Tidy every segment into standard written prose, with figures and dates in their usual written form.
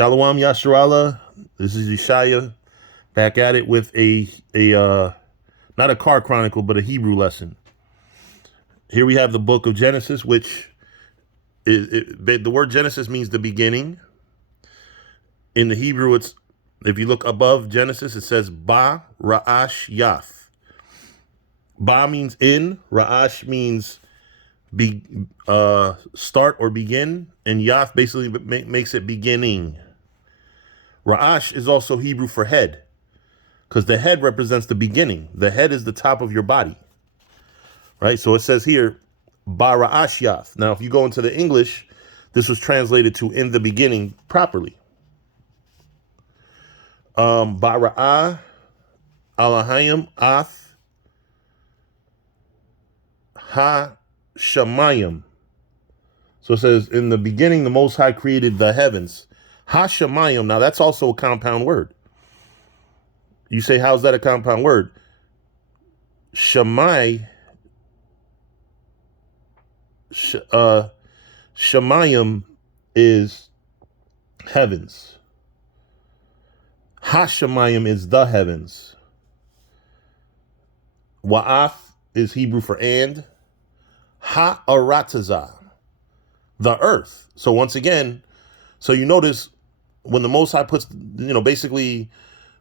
Shalom Yasharallah. This is Yeshaya back at it with a not a car chronicle, but a Hebrew lesson. Here we have the book of Genesis, which the word Genesis means the beginning. In the Hebrew, it's, if you look above Genesis, it says Ba Ra'ash Yath. Ba means in, Ra'ash means start or begin, and Yath basically makes it beginning. Ra'ash is also Hebrew for head, because the head represents the beginning. The head is the top of your body, right? So it says here, Ba Ra'ash Yath. Now, if you go into the English, this was translated to in the beginning properly. Ba Ra'ah Alahayim Ath Ha Shamayim. So it says, in the beginning, the Most High created the heavens. Ha Shamayim. Now, that's also a compound word. You say, how's that a compound word? Shamayim is heavens. Hashemayim is the heavens. Wa'af is Hebrew for and. Ha'aratazah, the earth. So once again, so you notice when the Most High puts, basically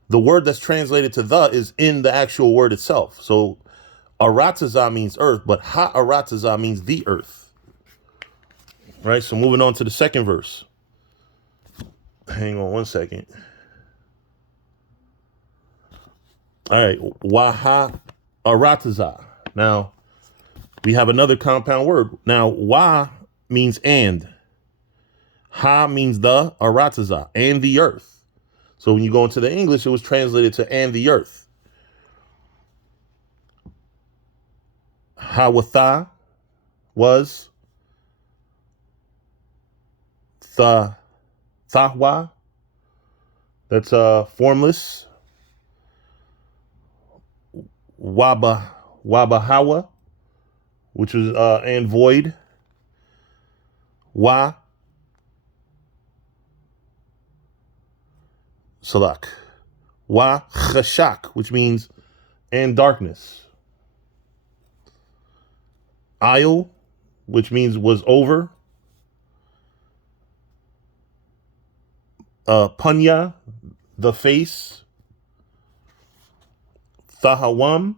the word that's translated to the is in the actual word itself. So aratazah means earth, but ha'aratazah means the earth. Right, so moving on to the second verse. Hang on one second. All right, waha aratazah. Now, we have another compound word. Now, wa means and. Ha means the, aratazah, and the earth. So when you go into the English, it was translated to and the earth. Hawatha was thahwa. That's formless. Wabahawa, which is and void. Wa Salak. Wa Chashak, which means and darkness. Ayil, which means was over. Punya, the face. Thahawam,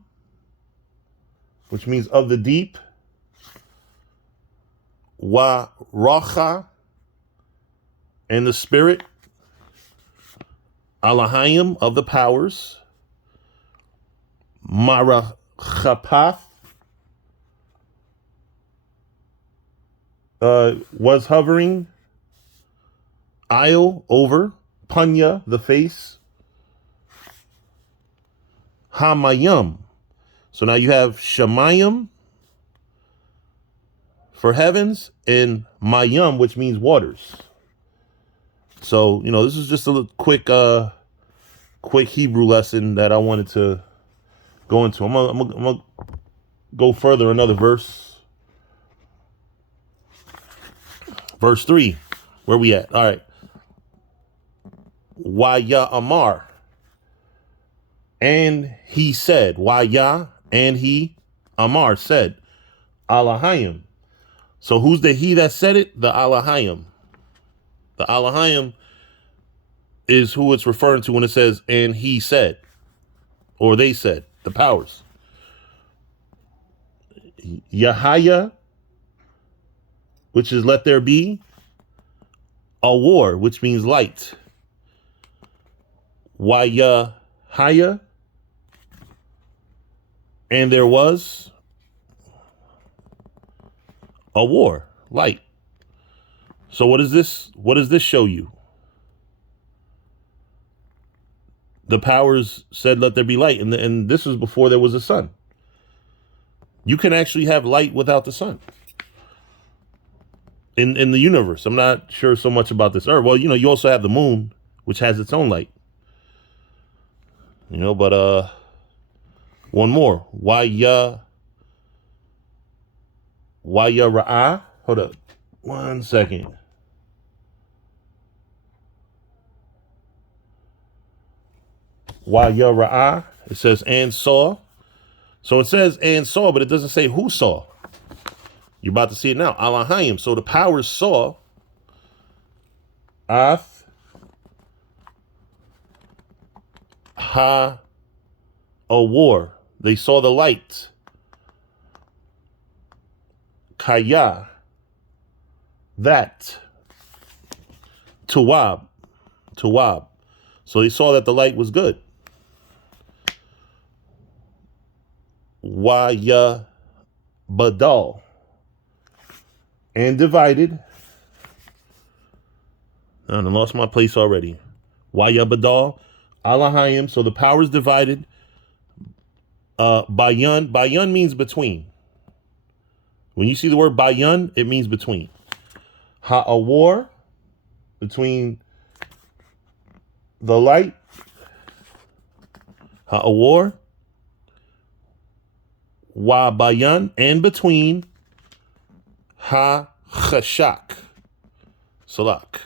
which means of the deep. Wa Racha, and the spirit. Alahayim, of the powers. Marachapath, was hovering. Ayil, over. Punya, the face. Hamayim. So now you have Shamayim for heavens and Mayim, which means waters. So, this is just a quick Hebrew lesson that I wanted to go into. I'm gonna go further, another verse. Verse 3. Where we at? All right. Waya Amar. And he said, Waya, and he, Amar, said, Alahayim. So who's the he that said it? The Alahayim. The Alahayim is who it's referring to when it says, and he said, or they said, the powers. Yahaya, which is let there be. A war, which means light. Wayahaya, and there was a war, light. So what is this? What does this show you? The powers said, let there be light. And this was before there was a sun. You can actually have light without the sun in the universe. I'm not sure so much about this earth. Well, you also have the moon, which has its own light. But one more. Waya Ra'ah. Hold up. 1 second. Wayara'ah. It says and saw. So it says and saw, but it doesn't say who saw. You're about to see it now. Alahayim. So the powers saw. Ath ha a war. They saw the light. Kaya. That. Tuwab. Tuwab. So they saw that the light was good. Waya badal. And divided. I lost my place already. Waya badal. Alahayim. So the power is divided. Bayan. Bayan means between. When you see the word bayan, it means between. A war between the light. A war. Wa bayan, and between ha chashak. Salak.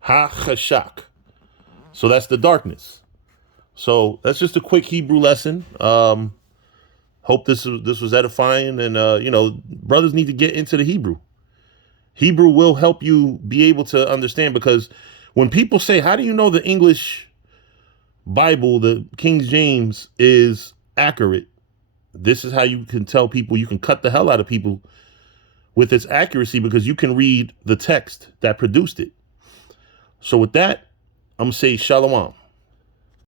Ha chashak. So that's the darkness. So that's just a quick Hebrew lesson. Hope this was edifying, and brothers need to get into the Hebrew. Hebrew will help you be able to understand, because when people say, how do you know the English Bible, the King James, is accurate? This is how you can tell people, you can cut the hell out of people with its accuracy, because you can read the text that produced it. So with that, I'm going to say shalom.